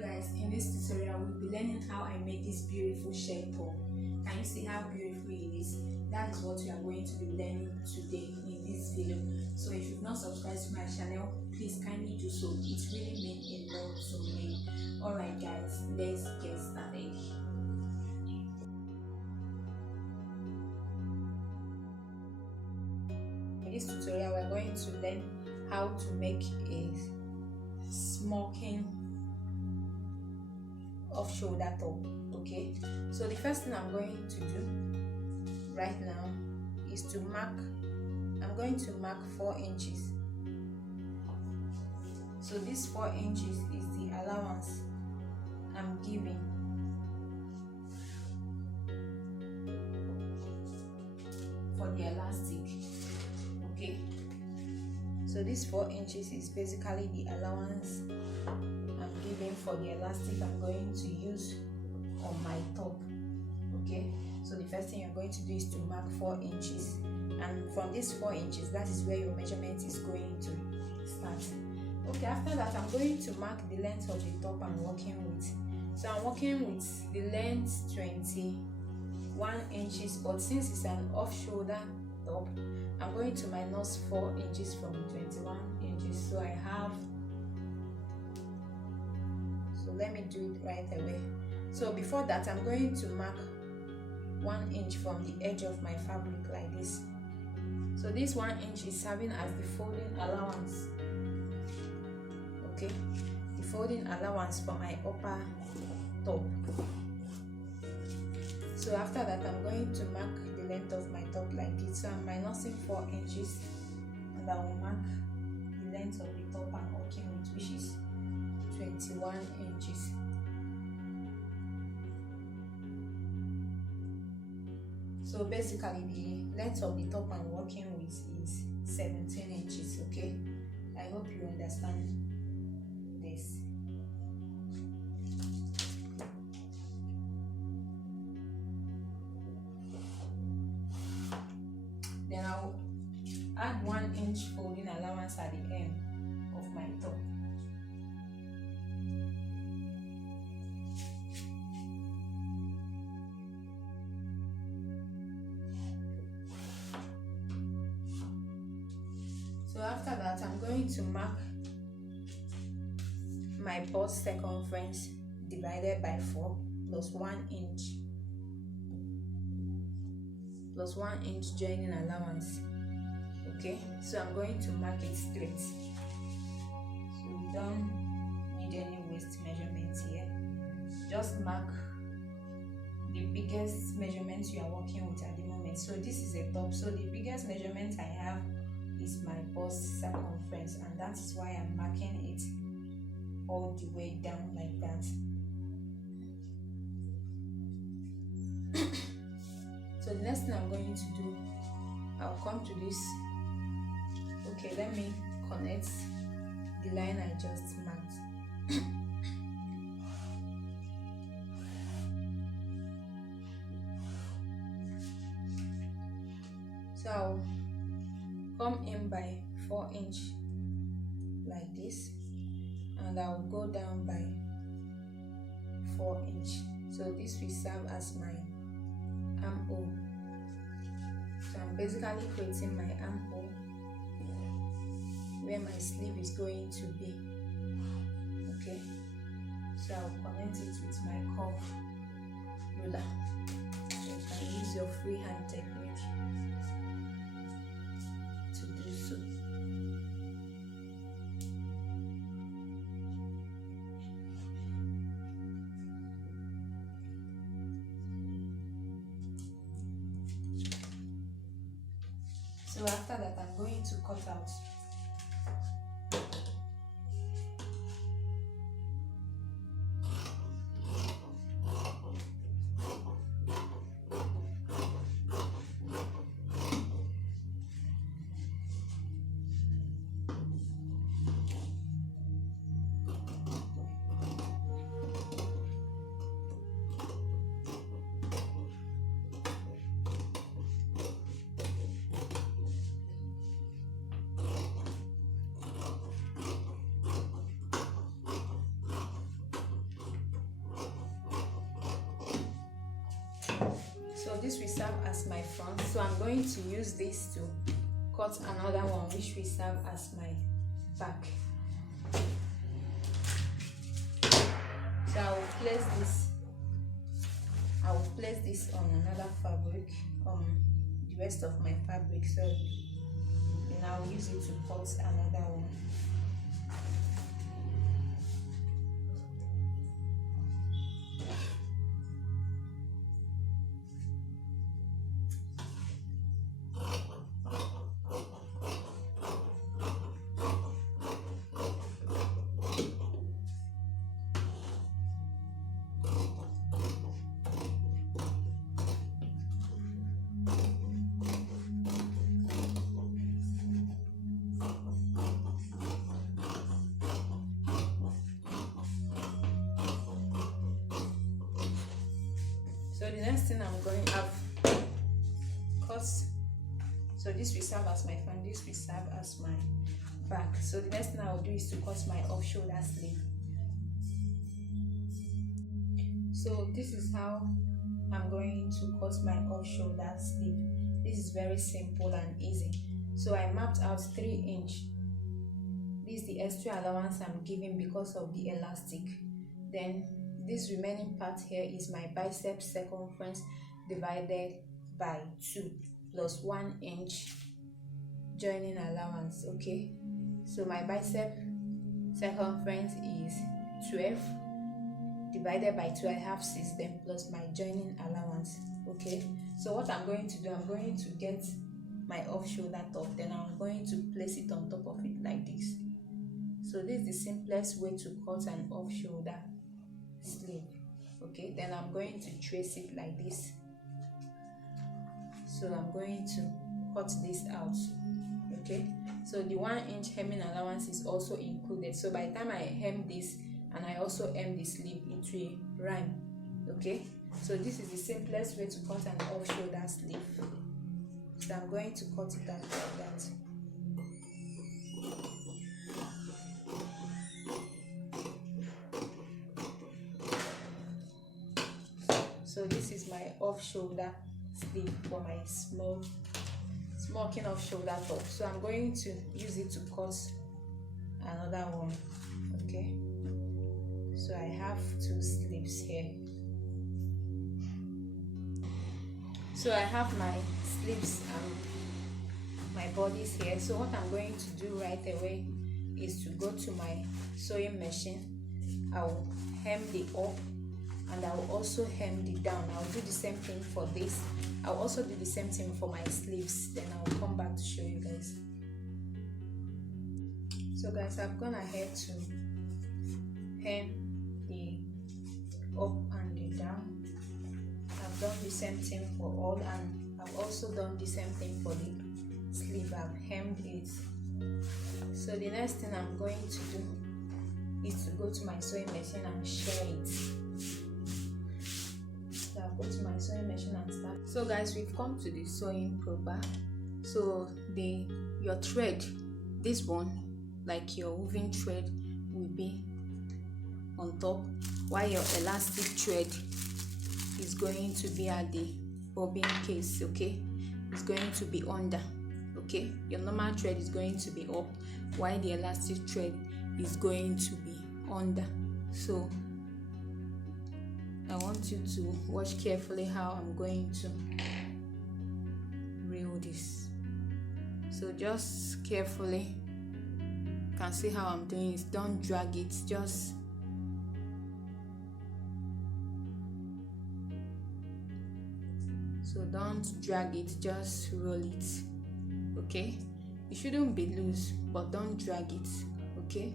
guys, in this tutorial we'll be learning how I made this beautiful shirt top. Can you see how beautiful it is? That is what we are going to be learning today in this video. So if you've not subscribed to my channel, please kindly do so. It really means a lot to me. Alright guys, let's get started. In this tutorial we're going to learn how to make a smoking off shoulder top. Okay, so the first thing I'm going to do right now is to mark. I'm going to mark 4 inches. So this 4 inches is the allowance I'm giving for the elastic. Okay, so this 4 inches is basically the allowance I'm giving for the elastic I'm going to use on my top. Okay, so the first thing you're going to do is to mark 4 inches, and from this 4 inches, that is where your measurement is going to start. Okay, after that I'm going to mark the length of the top I'm working with. So I'm working with the length 21 inches, but since it's an off shoulder top, I'm going to minus 4 inches from 21 inches. So I have, so let me do it right away. So before that, I'm going to mark 1 inch from the edge of my fabric like this. So this 1 inch is serving as the folding allowance. Okay, the folding allowance for my upper top. So after that, I'm going to mark the length of my top like this. So I'm minusing 4 inches, and I will mark the length of the top I'm working with, which is 21 inches. So basically the length of the top I'm working with is 17 inches. Okay, I hope you understand this. Then I'll add 1 inch folding allowance at the end of my top. So after that, I'm going to mark my bust circumference divided by 4 plus 1 inch plus 1 inch joining allowance. Okay, so I'm going to mark it straight. So we don't need any waist measurements here. Just mark the biggest measurements you are working with at the moment. So this is a top, so the biggest measurement I have is my bust circumference, and that is why I'm marking it all the way down like that. So the next thing I'm going to do, I'll come to this. Okay, let me connect the line I just marked. So I'll come in by 4 inch like this, and I'll go down by 4 inch. So this will serve as my armhole. So I'm basically creating my armhole where my sleeve is going to be. Okay, so I'll connect it with my curve ruler. So you can use your freehand technique to do so. So after that, I'm going to cut out. this will serve as my front, so I'm going to use this to cut another one which will serve as my back. So I will place this on another fabric, the rest of my fabric, so then I'll use it to cut another one. So the next thing I'm going to have cut, so this will serve as my front, this will serve as my back. So the next thing I will do is to cut my off shoulder sleeve. So this is how I'm going to cut my off shoulder sleeve. This is very simple and easy. So I mapped out 3 inch. This is the extra allowance I'm giving because of the elastic. Then this remaining part here is my bicep circumference divided by 2 plus 1 inch joining allowance. Okay, so my bicep circumference is 12 divided by 2, I have 6, then plus my joining allowance. Okay, so what I'm going to do, I'm going to get my off shoulder top, then I'm going to place it on top of it like this. So this is the simplest way to cut an off shoulder sleeve. Okay, then I'm going to trace it like this. So I'm going to cut this out. Okay, so the 1 inch hemming allowance is also included, so by the time I hem this and I also hem the sleeve, it will rhyme. Okay, so this is the simplest way to cut an off shoulder sleeve. So I'm going to cut it out like that. So this is my off shoulder sleeve for my smoking off shoulder top. So I'm going to use it to cut another one. Okay, so I have 2 sleeves here. So I have my sleeves and my bodies here. So what I'm going to do right away is to go to my sewing machine. I will hem the up and I will also hem the down. I'll do the same thing for this. I'll also do the same thing for my sleeves. Then I'll come back to show you guys. So guys, I've gone ahead to hem the up and the down. I've done the same thing for all, and I've also done the same thing for the sleeve. I've hemmed it. So the next thing I'm going to do is to go to my sewing machine and share it. So I'll go to my sewing machine and start. So guys, we've come to the sewing proper. So your thread, this one, like your woven thread, will be on top, while your elastic thread is going to be at the bobbin case. Okay, it's going to be under. Okay, your normal thread is going to be up, while the elastic thread is going to be under. So I want you to watch carefully how I'm going to reel this. So just carefully, you can see how I'm doing it. Don't drag it, just so don't drag it, just roll it. Okay, it shouldn't be loose, but don't drag it. Okay,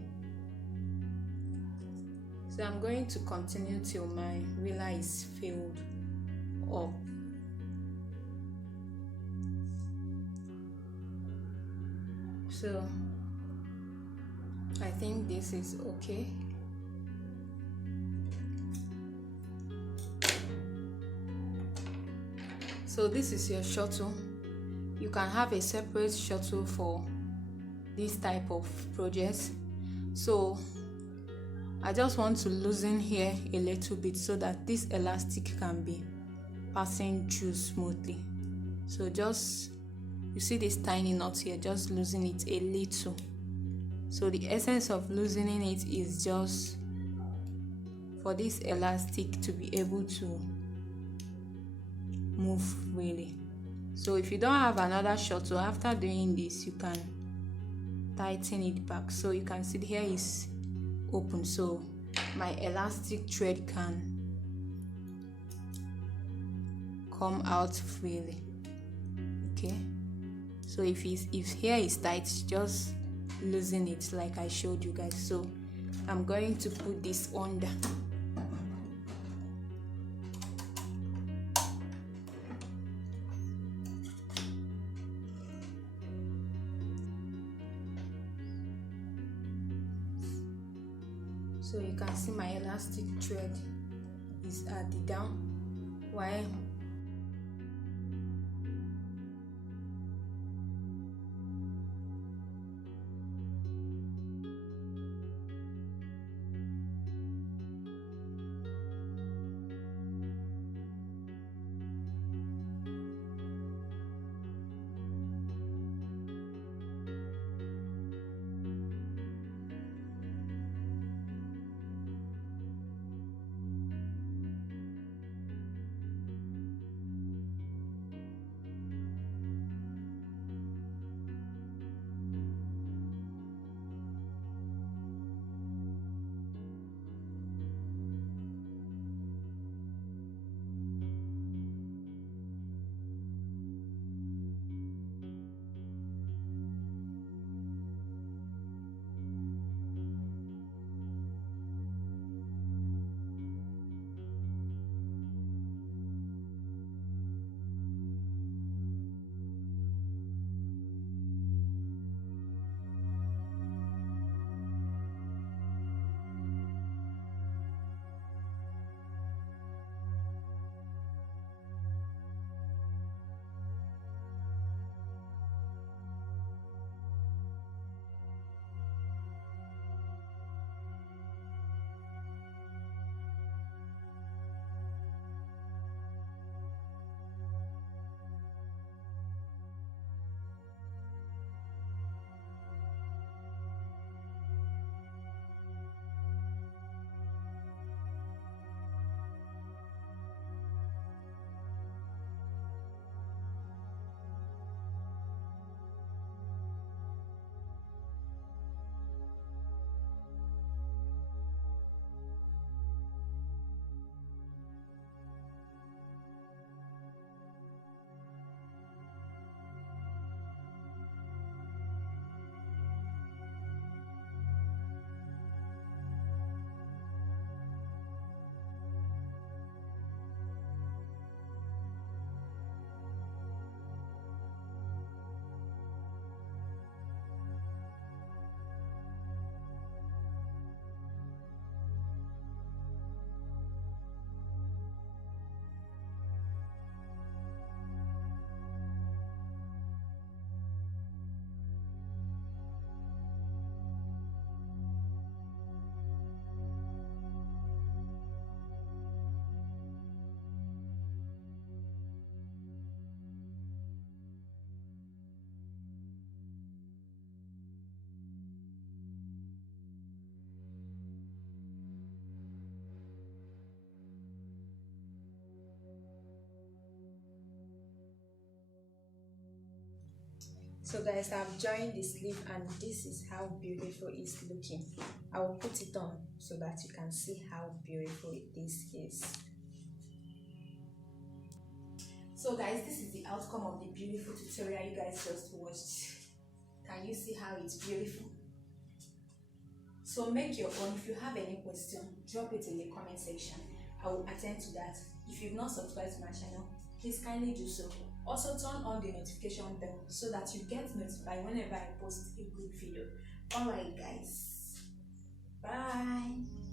so I'm going to continue till my reeler is filled up. So I think this is okay. So this is your shuttle. You can have a separate shuttle for this type of project. So I just want to loosen here a little bit so that this elastic can be passing through smoothly. So just, you see this tiny knot here, just loosen it a little. So the essence of loosening it is just for this elastic to be able to move freely. So if you don't have another shot, so after doing this, you can tighten it back. So you can see here is open, so my elastic thread can come out freely. Okay, so if here is tight, just loosen it like I showed you guys. So I'm going to put this under. So you can see my elastic thread is at the down, while so guys, I've joined the sleeve and this is how beautiful it's looking. I will put it on so that you can see how beautiful this is. So guys, this is the outcome of the beautiful tutorial you guys just watched. Can you see how it's beautiful? So make your own. If you have any question, drop it in the comment section. I will attend to that. If you've not subscribed to my channel, please kindly do so. Also turn on the notification bell so that you get notified whenever I post a good video. Alright guys, bye.